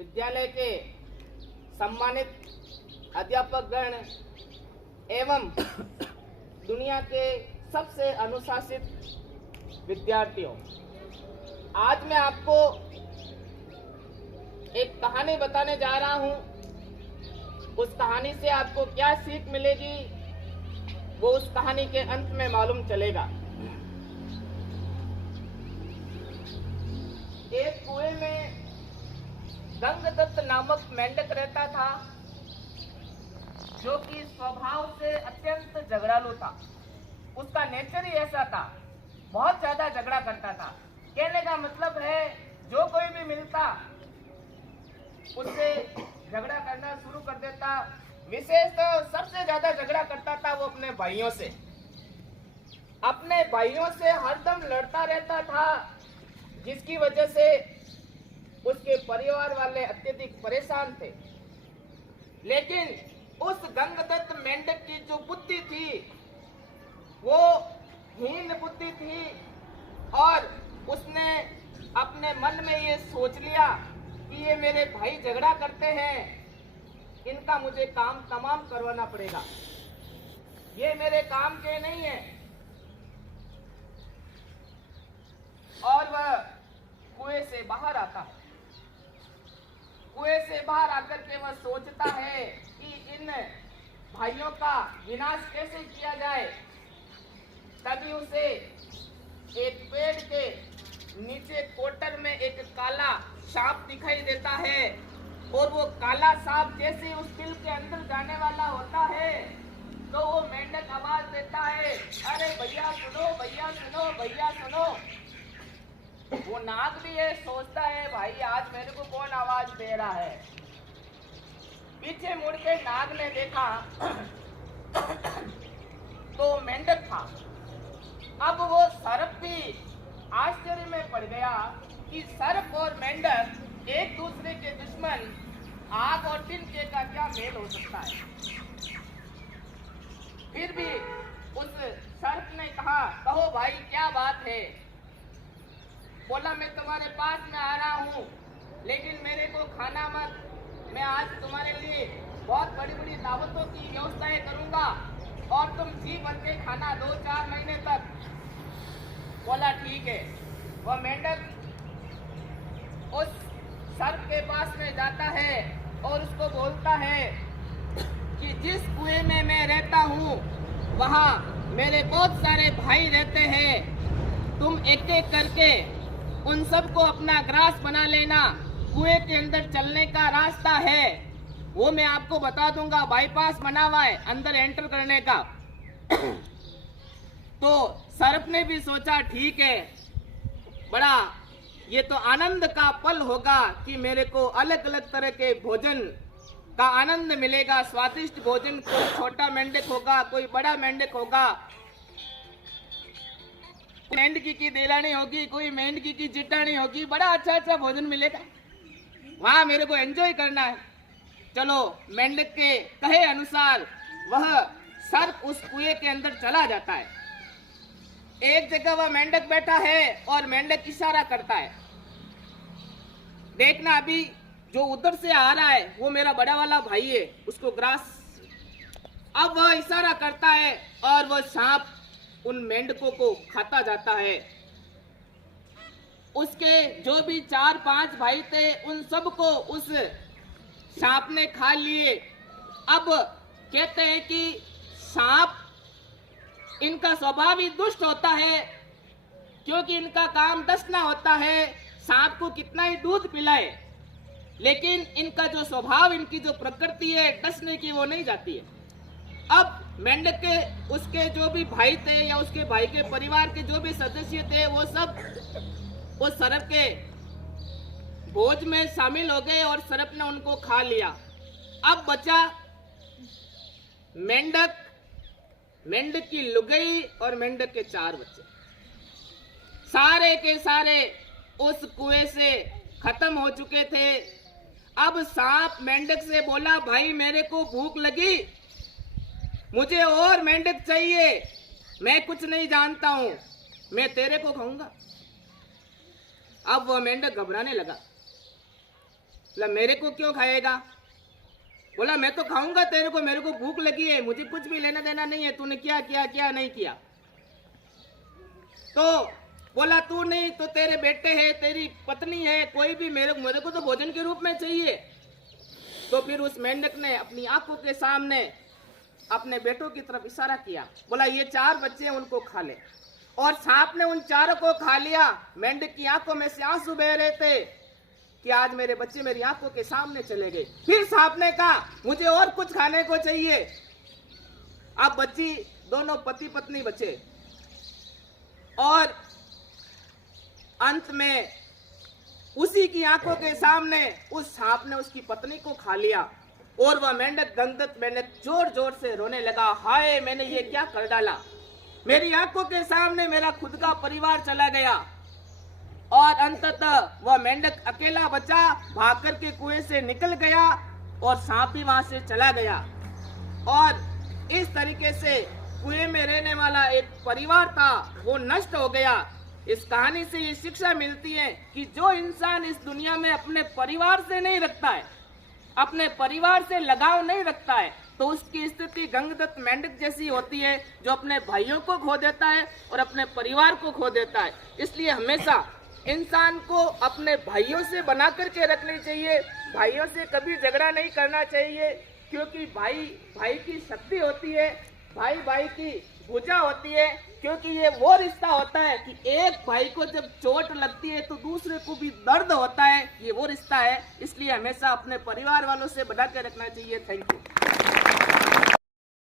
विद्यालय के सम्मानित अध्यापक गण एवं दुनिया के सबसे अनुशासित विद्यार्थियों, आज मैं आपको एक कहानी बताने जा रहा हूं। उस कहानी से आपको क्या सीख मिलेगी वो उस कहानी के अंत में मालूम चलेगा। एक कुएं में गंगदत्त नामक मेंढक रहता था, जो कि स्वभाव से अत्यंत झगड़ालू था। उसका नेचर ही ऐसा था, बहुत ज्यादा झगड़ा करता था। कहने का मतलब है, जो कोई भी मिलता उससे झगड़ा करना शुरू कर देता। विशेष तो सबसे ज्यादा झगड़ा करता था वो अपने भाइयों से। अपने भाइयों से हरदम लड़ता रहता था, जिसकी वजह से उसके परिवार वाले अत्यधिक परेशान थे। लेकिन उस गंगदत्त मेंढक की जो बुद्धि थी वो हीन बुद्धि थी, और उसने अपने मन में ये सोच लिया कि ये मेरे भाई झगड़ा करते हैं, इनका मुझे काम तमाम करवाना पड़ेगा, ये मेरे काम के नहीं है। और वह कुएं से बाहर आता है। कुएं से बाहर आकर के वह सोचता है कि इन भाइयों का विनाश कैसे किया जाए। तभी उसे एक पेड़ के नीचे कोटर में एक काला सांप दिखाई देता है, और वो काला सांप जैसे उस बिल के अंदर जाने वाला होता है तो वो मेंढक आवाज देता है, अरे भैया सुनो, भैया सुनो, भैया सुनो। वो नाग भी ये सोचता है, भाई आज मेरे को कौन आवाज दे रहा है। पीछे मुड़ के नाग ने देखा तो मेंढक था। अब वो सर्प भी आश्चर्य में पड़ गया कि सर्प और मेंढक एक दूसरे के दुश्मन, आग और तिनके का क्या मेल हो सकता है। फिर भी उस सर्प ने कहा, कहो भाई क्या बात है। बोला, मैं तुम्हारे पास में आ रहा हूँ, लेकिन मेरे को खाना मत, मैं आज तुम्हारे लिए बहुत बड़ी बड़ी दावतों की व्यवस्थाएं करूंगा और तुम जी भर के खाना 2-4 महीने तक। बोला ठीक है। वह मेंढक उस सर्प के पास में जाता है और उसको बोलता है कि जिस कुएं में मैं रहता हूँ वहाँ मेरे बहुत सारे भाई रहते हैं, तुम एक एक करके उन सबको अपना ग्रास बना लेना। कुएं के अंदर चलने का रास्ता है वो मैं आपको बता दूंगा, बाईपास बना हुआ है अंदर एंटर करने का। तो सर्प ने भी सोचा ठीक है, बड़ा ये तो आनंद का पल होगा कि मेरे को अलग अलग तरह के भोजन का आनंद मिलेगा, स्वादिष्ट भोजन। कोई छोटा मेंढक होगा, कोई बड़ा मेंढक होगा, मेंढकी की देलानी होगी, कोई मेंढकी की जिटानी होगी, बड़ा अच्छा अच्छा भोजन मिलेगा, वहां मेरे को एंजॉय करना है। चलो, मेंढक के कहे अनुसार वह सर्प उस कुएं के अंदर चला जाता है। एक जगह वह मेंढक बैठा है और मेंढक इशारा करता है, देखना अभी जो उधर से आ रहा है वो मेरा बड़ा वाला भाई है, उसको ग्रास। अब वह इशारा करता है और वह सांप उन मेंढकों को खाता जाता है। उसके जो भी 4-5 भाई थे उन सबको उस सांप ने खा लिए। अब कहते हैं कि सांप, इनका स्वभाव ही दुष्ट होता है, क्योंकि इनका काम डसना होता है। सांप को कितना ही दूध पिलाए, लेकिन इनका जो स्वभाव, इनकी जो प्रकृति है डसने की, वो नहीं जाती है। अब मेंढक के उसके जो भी भाई थे या उसके भाई के परिवार के जो भी सदस्य थे वो सब उस सर्प के भोज में शामिल हो गए और सर्प ने उनको खा लिया। अब बचा मेंढक, मेंढक की लुगाई और मेंढक के 4 बच्चे। सारे के सारे उस कुएं से खत्म हो चुके थे। अब सांप मेंढक से बोला, भाई मेरे को भूख लगी, मुझे और मेंढक चाहिए, मैं कुछ नहीं जानता हूं, मैं तेरे को खाऊंगा। अब वह मेंढक घबराने लगा। बोला मेरे को क्यों खाएगा? बोला मैं तो खाऊंगा तेरे को, मेरे को भूख लगी है, मुझे कुछ भी लेना देना नहीं है, तूने क्या किया क्या नहीं किया। तो बोला तू नहीं तो तेरे बेटे हैं, तेरी पत्नी है, कोई भी मेरे को तो भोजन के रूप में चाहिए। तो फिर उस मेंढक ने अपनी आंखों के सामने अपने बेटों की तरफ इशारा किया, बोला ये 4 बच्चे हैं, उनको खा ले। और सांप ने उन 4 को खा लिया। मेंढक की आंखों में से आंसू बह रहे थे कि आज मेरे बच्चे मेरी आंखों के सामने चले गए। फिर सांप ने कहा मुझे और कुछ खाने को चाहिए। अब बच्ची दोनों पति पत्नी बचे और अंत में उसी की आंखों के सामने उस सांप ने उसकी पत्नी को खा लिया। और वह मेंढक, गंगदत्त मेंढक जोर जोर से रोने लगा, हाय मैंने ये क्या कर डाला, मेरी आंखों के सामने मेरा खुद का परिवार चला गया। और अंततः वह मेंढक अकेला बचा, भाग कर के कुएं से निकल गया और सांप भी वहां से चला गया। और इस तरीके से कुएं में रहने वाला एक परिवार था वो नष्ट हो गया। इस कहानी से ये शिक्षा मिलती है कि जो इंसान इस दुनिया में अपने परिवार से नहीं रखता है, अपने परिवार से लगाव नहीं रखता है, तो उसकी स्थिति गंगदत्त मेंढक जैसी होती है, जो अपने भाइयों को खो देता है और अपने परिवार को खो देता है। इसलिए हमेशा इंसान को अपने भाइयों से बना करके रखनी चाहिए, भाइयों से कभी झगड़ा नहीं करना चाहिए, क्योंकि भाई भाई की शक्ति होती है, भाई भाई की भुजा होती है। क्योंकि ये वो रिश्ता होता है कि एक भाई को जब चोट लगती है तो दूसरे को भी दर्द होता है, ये वो रिश्ता है। इसलिए हमेशा अपने परिवार वालों से बना के रखना चाहिए। Thank you.